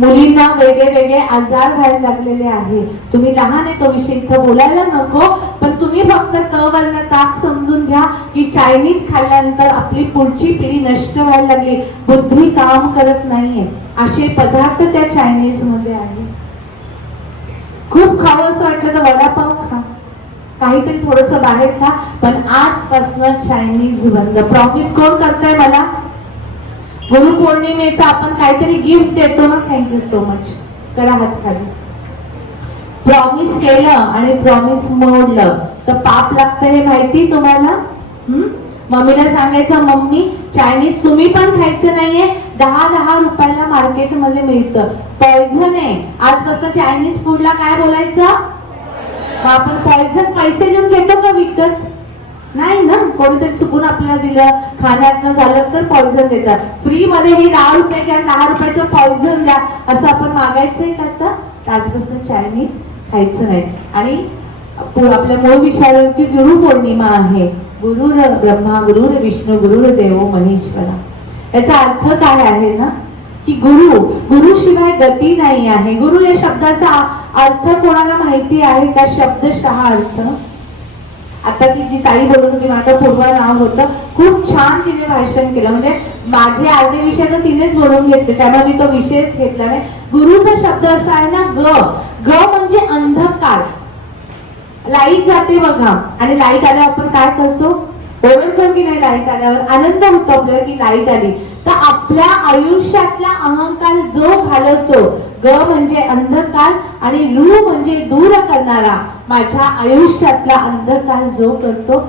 मुलींना वेगळे वेगळे आजार व्हायला लागलेले आहे. तुम्ही लहान आहे तो विषय इथं बोलायला नको पण तुम्ही फक्त क वर्ण ताक समजून घ्या की चायनीज खाल्ल्यानंतर आपली पुढची पिढी नष्ट व्हायला लागली. बुद्धी काम करत नाहीये. असे पदार्थ त्या चायनीजमध्ये आहे खूप खावं असं वाटलं तर वडापाव खा. काहीतरी थोडस बाहेर खा पण आजपासनं चायनीज बंद. प्रॉमिस कोण करताय मला? गुरुपौर्णिमेचा आपण काहीतरी गिफ्ट देतो ना? थँक्यू सो मच करा हात खाली. प्रॉमिस केलं आणि प्रॉमिस मोडलं. तर पाप लागतं हे माहिती तुम्हाला? हम्म? मम्मीला सांगायचं मम्मी चायनीज तुम्ही पण खायचं नाहीये. दहा दहा रुपयाला मार्केटमध्ये मिळतं. पॉइझन आहे. आजपासून चायनीज फूडला काय बोलायचं? आपण पॉइझन पैसे देऊन घेतो का विकत? नाही ना कोणीतरी चुकून आपल्याला दिलं खाण्यातनं झालं तर पॉइझन देतात फ्री मध्ये हे दहा रुपये घ्या दहा रुपयाचं पॉइझन द्या असं आपण मागायचंय का आता? आजपासून चायनीज खायचं नाही. आणि आपल्या मूळ विषयावर की गुरु पौर्णिमा आहे. गुरुर ब्रह्मा गुरुर विष्णू गुरुर देव महेश्वरा. याचा अर्थ काय आहे ना? की गुरु गुरु शिवाय गती नाही आहे. गुरु या शब्दाचा अर्थ कोणाला माहिती आहे? का शब्दशहा अर्थ? आता ती जी ताई बोलत होती माझं पूर्व नाव होतं. खूप छान तिने भाषण केलं. म्हणजे माझे अर्धे विषय तर तिनेच बोलून घेतले. त्यामुळे मी तो विषयच घेतला नाही. गुरुचा शब्द असा आहे ना ग. ग म्हणजे अंधकार. लाइट जाते बघा. आणि लाइट आल्यावर आपण काय करतो? ओरडतो की नाही लाइट आल्यावर? आनंद होतो आपल्याला की लाइट आली. तर आपल्या आयुष्यातला अहंकार जो घालवतो ग म्हणजे अंधकार आणि रू म्हणजे दूर करणारा. माझ्या आयुष्यातला अंधकार जो करतो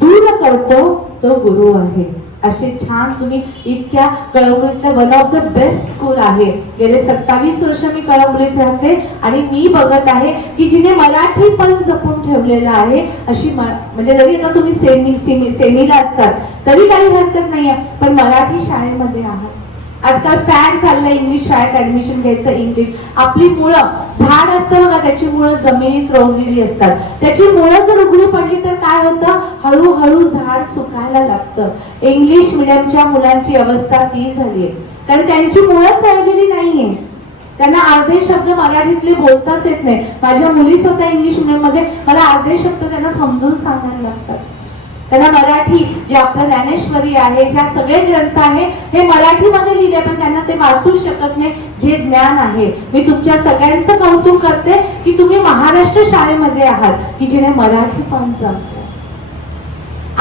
दूर करतो तो गुरु आहे. असे छान तुम्ही इतक्या कळवणीतलं one of the best school आहे. गेले सत्तावीस वर्ष मी कळवणीत राहते आणि मी बघत आहे की जिने मराठी पण जपून ठेवलेलं आहे. अशी म्हणजे जरी आता तुम्ही सेमी सेमी सेमीला असतात तरी काही हरकत नाही आहे पण मराठी शाळेमध्ये आहात. आजकाल फॅन चाललंय इंग्लिश शाळेत ऍडमिशन घ्यायचं इंग्लिश आपली मुळं झाड असतं बघा त्याची मुळं जमिनीत रोवलेली असतात. त्याची मुळं जर उघडी पडली तर काय होतं? हळूहळू झाड सुकायला लागतं. इंग्लिश मिडियमच्या मुलांची अवस्था ती झाली आहे कारण त्यांची मुळंच राहिलेली नाहीये. त्यांना अर्धे शब्द मराठीतले बोलताच येत नाही. माझ्या मुली स्वतः इंग्लिश मिडियममध्ये. मला अर्धे शब्द त्यांना समजून सांगायला लागतात. त्यांना मराठी जे आपलं ज्ञानेश्वरी आहे ज्या सगळे ग्रंथ आहे हे मराठीमध्ये लिहिले पण त्यांना ते वाचूच शकत नाही जे ज्ञान आहे. मी तुमच्या सगळ्यांचं कौतुक करते की तुम्ही महाराष्ट्र शाळेमध्ये आहात की जिने मराठी पण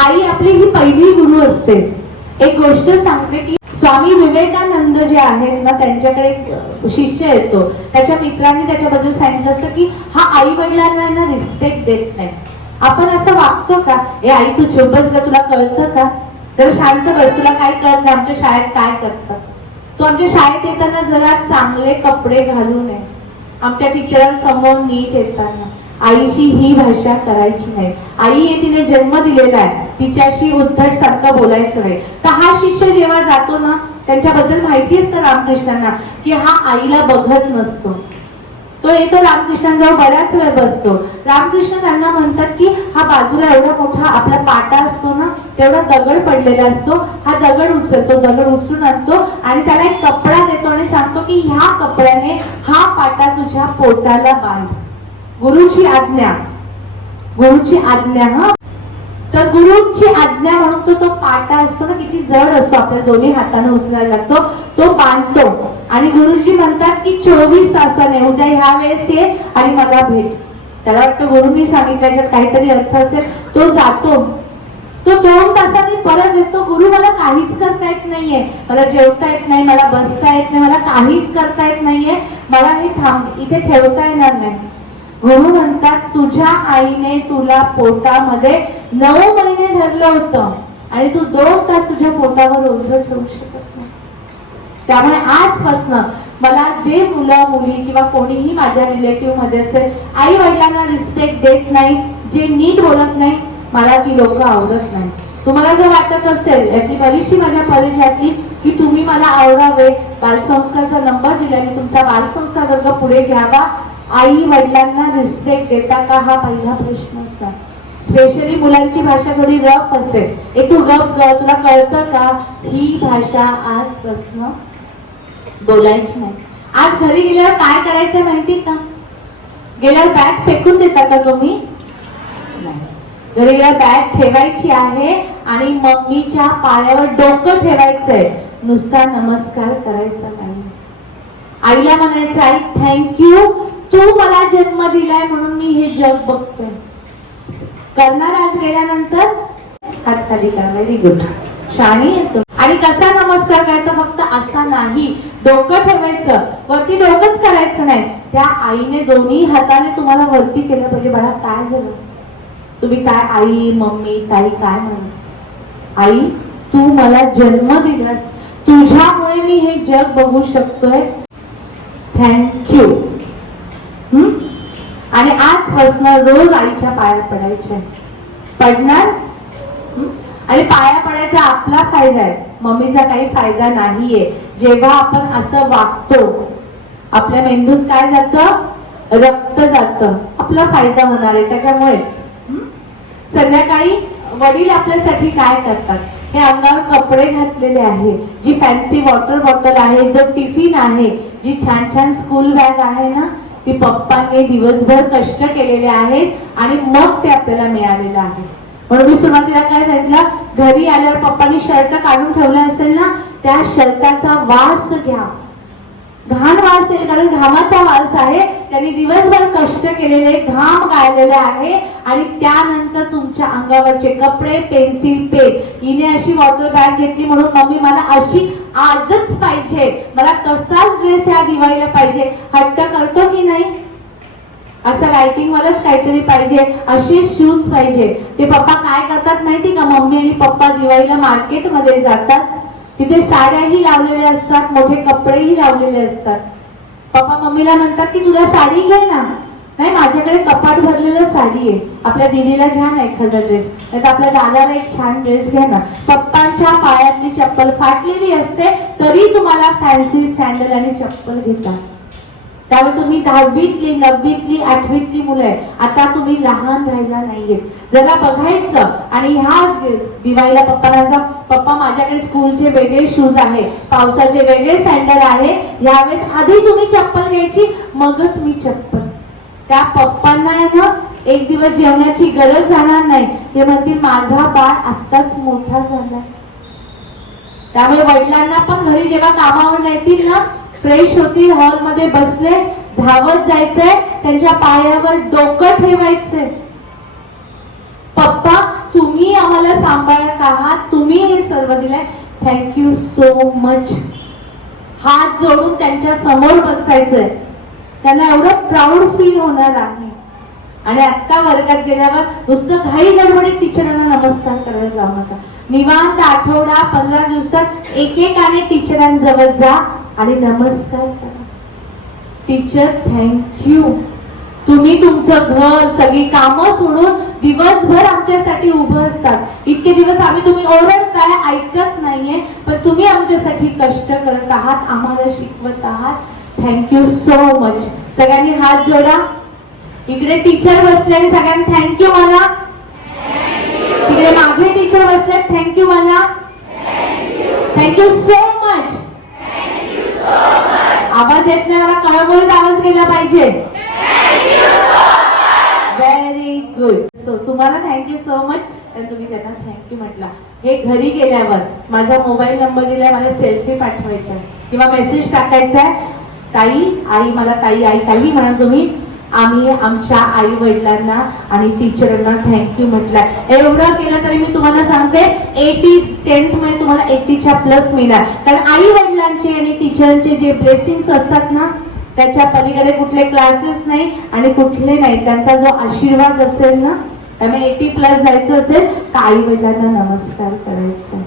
आई आपली ही पहिली गुरु असते. एक गोष्ट सांगते की स्वामी विवेकानंद जे आहेत ना त्यांच्याकडे एक शिष्य येतो. त्याच्या मित्रांनी त्याच्याबद्दल सांगितलं असतं की हा आई वडिलांना रिस्पेक्ट देत नाही. आपण असं वागतो का? ए आई तू चुप बस का तुला कळतं का? तर शांत बस तुला काय कळत नाही आमच्या शाळेत काय करतात तू आमच्या शाळेत येताना जरा चांगले कपडे घालू नये. आमच्या टीचरांसमोर नीट येताना. आईशी ही भाषा करायची नाही. आई हे तिने जन्म दिलेला आहे. तिच्याशी उद्धट सारखं बोलायचं नाही. तर हा शिष्य जेव्हा जातो ना त्यांच्याबद्दल माहिती असतं रामकृष्णांना की हा आईला बघत नसतो. तो येतो रामकृष्णांजवळ बऱ्याच वेळ बसतो. रामकृष्ण त्यांना म्हणतात की हा बाजूला एवढा मोठा आपला पाटा असतो ना तेवढा दगड पडलेला असतो. हा दगड उचलतो दगड उचलून आणतो आणि त्याला एक कपडा देतो आणि सांगतो की ह्या कपड्याने हा पाटा तुझ्या पोटाला बांध. गुरुची आज्ञा. गुरुची आज्ञा हा? तर गुरुची आज्ञा म्हणून तो तो पाटा असतो ना किती जड असतो आपल्या दोन्ही हाताने उचलायला लागतो. तो बांधतो. आणि गुरुजी म्हणतात की चोवीस तासाने उद्या ह्या वेळेस ये आणि मला भेट. त्याला वाटतं गुरुनी सांगितल्याच्या काहीतरी अर्थ असेल. तो जातो. तो दोन तासांनी परत येतो. गुरु मला काहीच करता येत नाहीये. मला जेवता येत नाही मला बसता येत नाही मला काहीच करता येत नाहीये. मला हे थांब इथे ठेवता येणार नाही. गुरु म्हणतात तुझ्या आईने तुला पोटामध्ये नऊ महिने धरलं होतं आणि तू दोन तास तुझ्या पोटावर ओझ ठेवू शकत त्यामुळे आजपासनं मला जे मुलं मुली किंवा कोणीही माझ्या रिलेटिव्हमध्ये असेल आई वडिलांना रिस्पेक्ट देत नाही जे नीट बोलत नाही मला ती लोक आवडत नाही. तुम्हाला जर वाटत असेल यातली बरीचशी माझ्या परिचयातली की तुम्ही मला आवडावे बालसंस्कारचा नंबर दिला मी तुमचा बालसंस्कार वर्ग पुढे घ्यावा आई वडिलांना रिस्पेक्ट देता का? हा पहिला प्रश्न असता स्पेशली मुलांची भाषा थोडी रफ असते. ए तू रफ तुला कळतं का? ही भाषा आजपासनं बोलायची नाही. आज घरी गेल्यावर काय करायचं माहिती का? गेल्यावर बॅग फेकून देता का तुम्ही? नाही. घरी गेल्यावर बॅग ठेवायची आहे आणि मम्मीच्या पायावर डोकं ठेवायचंय. नुसता नमस्कार करायचा नाही. आईला म्हणायचं आई थँक्यू तू मला जन्म दिलाय म्हणून मी हे जग बघतोय. करणार आज गेल्यानंतर? हात खाली करा व्हेरी गुड शाणी येतो. आणि कसा नमस्कार करायचा फक्त असा नाही. डोकं ठेवायचं. वरती डोकंच करायचं नाही. त्या आईने दोन्ही हाताने तुम्हाला वरती केलं पाहिजे. बाळा काय झालं? तुम्ही काय आई मम्मी ताई काय म्हणायचं? आई तू मला जन्म दिलास. तुझ्यामुळे मी हे जग बघू शकतोय. थँक्यू आणि आजपासून रोज आईच्या पाया पडायच्या. पडणार? आणि पाया पडायचा आपला फायदा आहे. मम्मीचा काही फायदा नाहीये. जेव्हा आपण असं वागतो आपल्या मेंदूत काय जातं? रक्त जातं. आपला फायदा होणार आहे त्याच्यामुळे. संध्याकाळी वडील आपल्यासाठी काय करतात? हे अंगावर कपडे घातलेले आहे. जी फॅन्सी वॉटर बॉटल आहे जो टिफिन आहे जी छान छान स्कूल बॅग आहे ना ती पप्पांनी दिवसभर कष्ट केलेले आहेत आणि मग ते आपल्याला मिळालेलं आहे. म्हणून मी सुरुवातीला काय सांगितलं? घरी आल्यावर पप्पांनी शर्ट काढून ठेवला असेल ना त्या शर्टाचा वास घ्या. घाण वास आहे कारण घामाचा वास आहे. त्यांनी दिवसभर कष्ट केलेले घाम गाळलेले आहे. आणि त्यानंतर तुमच्या अंगावरचे कपडे पेन्सिल पेन हिने अशी वॉटर बॅग घेतली म्हणून मम्मी मला अशी आजच पाहिजे. मला कसाच ड्रेस ह्या दिवाळीला पाहिजे. हट्ट करतो की नाही? असं लाइटिंग वालाच काहीतरी पाहिजे असे शूज पाहिजे. ते पप्पा काय करतात माहिती का? मम्मी आणि पप्पा दिवाळीला मार्केटमध्ये जातात. तिथे साड्याही लावलेल्या असतात मोठे कपडेही लावलेले असतात. पप्पा मम्मीला म्हणतात की तुला साडी घे ना. नाही माझ्याकडे कपाट भरलेलं साडी आहे. आपल्या दिदीला घ्या ना एखादा ड्रेस नाही तर आपल्या दादाला एक छान ड्रेस घ्या ना. पप्पांच्या पायातली चप्पल फाटलेली असते तरी तुम्हाला फॅन्सी सँडल आणि चप्पल घेतात. त्यामुळे तुम्ही दहावीतली नववीतली आठवीतली मुलं आहे आता तुम्ही लहान राहिला नाहीये जरा बघायचं. आणि ह्या दिवाळीला पप्पांचा पप्पा माझ्याकडे स्कूलचे वेगळे शूज आहे. पावसाचे वेगळे सँडल आहे. यावेळेस आधी तुम्ही चप्पल घ्यायची मगच मी चप्पल. त्या पप्पांना आहे ना एक दिवस जेवणाची गरज जाणार नाही. ते म्हणतील माझा बाळ आत्ताच मोठा झाला. त्यामुळे वडिलांना पण घरी जेव्हा कामावर येतील ना फ्रेश होतील हॉलमध्ये बसले धावत जायचंय त्यांच्या पायावर डोकं ठेवायचंय. पप्पा तुम्ही आम्हाला सांभाळत आहात तुम्ही हे सर्व दिलंय. थँक्यू सो मच हात जोडून त्यांच्यासमोर बसायचंय. त्यांना एवढं प्राऊड फील होणार आहे. आणि आत्ता वर्गात गेल्यावर नुसतं घाई गडबडीत टीचरांना नमस्कार करायला जाऊ नका. निवांत आठवडा पंधरा दिवसात एकेकाने टीचरांजवळ जा. आणि नमस्कार करा. टीचर थँक्यू तुम्ही तुमचं घर सगळी कामं सोडून दिवसभर आमच्यासाठी उभं असतात. इतके दिवस आम्ही तुम्ही ओरडताय ऐकत नाहीये पण तुम्ही आमच्यासाठी कष्ट करत आहात आम्हाला शिकवत आहात. थँक्यू सो मच सगळ्यांनी हात जोडा. इकडे टीचर बसले आणि सगळ्यांनी थँक्यू म्हणा. इकडे मागे टीचर बसले थँक्यू म्हणा. थँक्यू सो मच आवाज येत नाही मला कळबोलीत आवाज गेला पाहिजे. व्हेरी गुड सो तुम्हाला थँक्यू सो मच तर तुम्ही त्यांना थँक्यू म्हटला. हे घरी गेल्यावर माझा मोबाईल नंबर दिलाय मला सेल्फी पाठवायचा आहे. किंवा मेसेज टाकायचा आहे ताई आई मला ताई आई काही म्हणा तुम्ही. आम्ही आमच्या आई वडिलांना आणि टीचरांना थँक्यू म्हटलंय. एवढं केलं तरी मी तुम्हाला सांगते एटी टेन्थमध्ये तुम्हाला एटीच्या प्लस मिळणार. कारण आई वडिलांचे आणि टीचरांचे जे ब्लेसिंग्स असतात ना त्याच्या पलीकडे कुठले क्लासेस नाही आणि कुठले नाही. त्यांचा जो आशीर्वाद असेल ना त्यामुळे एटी प्लस जायचं असेल तर आई वडिलांना नमस्कार करायचा.